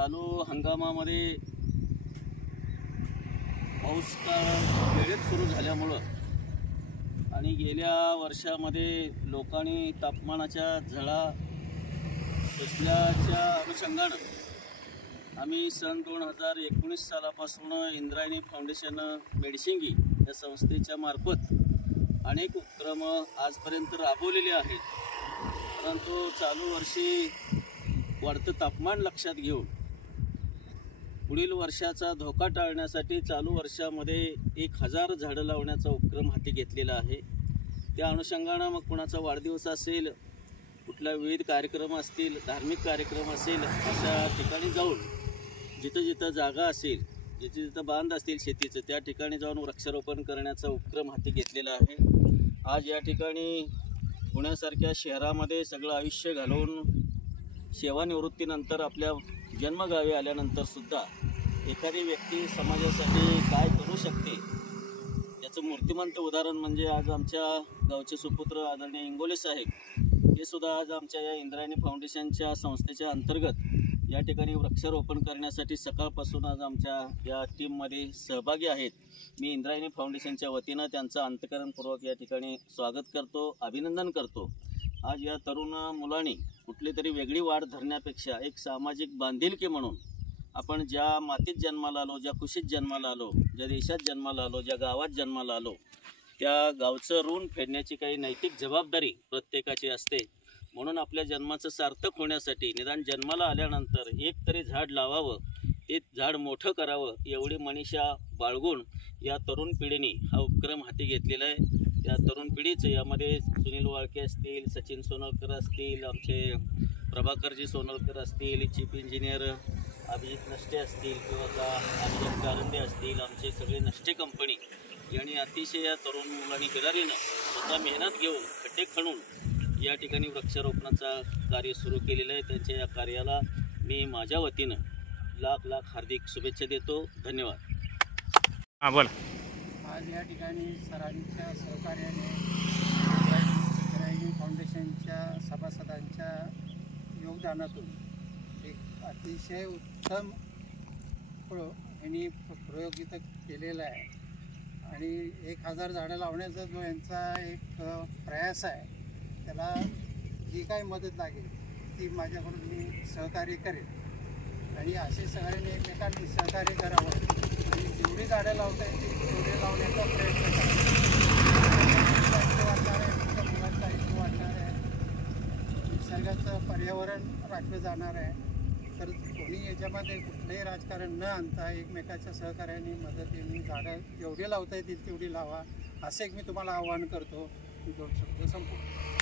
चालू हंगामामध्ये पाऊस वेळेत सुरू झाल्यामुळं आणि गेल्या वर्षामध्ये लोकांनी तापमानाच्या झळा सोसल्याच्या अनुषंगानं आम्ही सन 2019 सालापासून इंद्रायणी फाउंडेशन मेडशिंगी या संस्थेच्या मार्फत अनेक उपक्रम आजपर्यंत राबवलेले आहेत। परंतु चालू वर्षी वाढतं तापमान लक्षात घेऊन पुढील वर्षाचा धोका टाळण्यासाठी चालू वर्षामध्ये 1000 झाडं लावण्याचा उपक्रम हाती घेतलेला आहे। त्या अनुषंगानं मग कुणाचा वाढदिवस असेल, कुठला विविध कार्यक्रम असतील, धार्मिक कार्यक्रम असेल, अशा ठिकाणी जाऊन जिथं जिथं जागा असेल, जिथे जिथं बांध असतील शेतीचं, त्या ठिकाणी जाऊन वृक्षारोपण करण्याचा उपक्रम हाती घेतलेला आहे। आज या ठिकाणी पुण्यासारख्या शहरामध्ये सगळं आयुष्य घालवून सेवानिवृत्तीनंतर आपल्या जन्मगावी आल्यानंतर सुद्धा एखादी व्यक्ती समाजासाठी काय करू शकते याचं मूर्तिमंत उदाहरण म्हणजे आज आमच्या गावचे सुपुत्र आदरणीय इंगोले साहेब हे सुद्धा आज आमच्या या इंद्रायणी फाउंडेशनच्या संस्थेच्या अंतर्गत या ठिकाणी वृक्षारोपण करण्यासाठी सकाळपासून आज आमच्या या टीममध्ये सहभागी आहेत। मी इंद्रायणी फाउंडेशनच्या वतीनं त्यांचं अंतःकरणपूर्वक या ठिकाणी स्वागत करतो, अभिनंदन करतो। आज या तरुण मुलांनी कुठली तरी वेगळी वाढ धरण्यापेक्षा एक सामाजिक बांधिलकी म्हणून आपण ज्या मातीत जन्माला आलो, ज्या कुशीत जन्माला आलो, ज्या देशात जन्माला आलो, ज्या गावात जन्माला आलो, त्या गावचं ऋण फेडण्याची काही नैतिक जबाबदारी प्रत्येकाची असते। म्हणून आपल्या जन्माचं सार्थक होण्यासाठी निदान जन्माला आल्यानंतर एक तरी झाड लावावं, ते झाड मोठं करावं, एवढी मनीषा बाळगून या तरुण पिढीने हा उपक्रम हाती घेतलेला आहे। त्या तरुण पिढीचं यामध्ये सुनील वाळके असतील, सचिन सोनलकर असतील, आमचे प्रभाकरजी सोनलकर असतील, चीफ इंजिनियर अभिजित नष्टे असतील किंवा अभिजित कारंदे असतील, आमचे सगळे नष्टे कंपनी यांनी अतिशय या तरुण मुलांनी हिरारीनं स्वतः मेहनत घेऊन खड्डे खणून या ठिकाणी वृक्षारोपणाचा कार्य सुरू केलेलं आहे। त्यांच्या या कार्याला मी माझ्या वतीनं लाख लाख हार्दिक शुभेच्छा देतो। धन्यवाद। हां बोला। आज या ठिकाणी सरांच्या सहकार्याने इंद्रायणी फाउंडेशनच्या सभासदांच्या योगदानातून एक अतिशय उत्तम यांनी प्रयोग इथं केलेला आहे आणि 1000 झाडं लावण्याचा जो यांचा एक प्रयास आहे त्याला जी काही मदत लागेल ती माझ्याकडून मी सहकार्य करेन आणि असे सगळ्यांनी एकमेकांनी सहकार्य करावं आणि जेवढी झाडं लावता येतील तेवढे लावण्याचा प्रयत्न करावा। वाढणार आहे, तुमच्या मुलांचं आयुष्य वाढणार आहे, निसर्गाचं पर्यावरण राखलं जाणार आहे। तर कोणी याच्यामध्ये कुठलंही राजकारण न आणता एकमेकाच्या सहकार्याने मदतीने झाडं जेवढे लावता येतील तेवढी लावा, असे एक मी तुम्हाला आवाहन करतो। 2 शब्द संपवतो।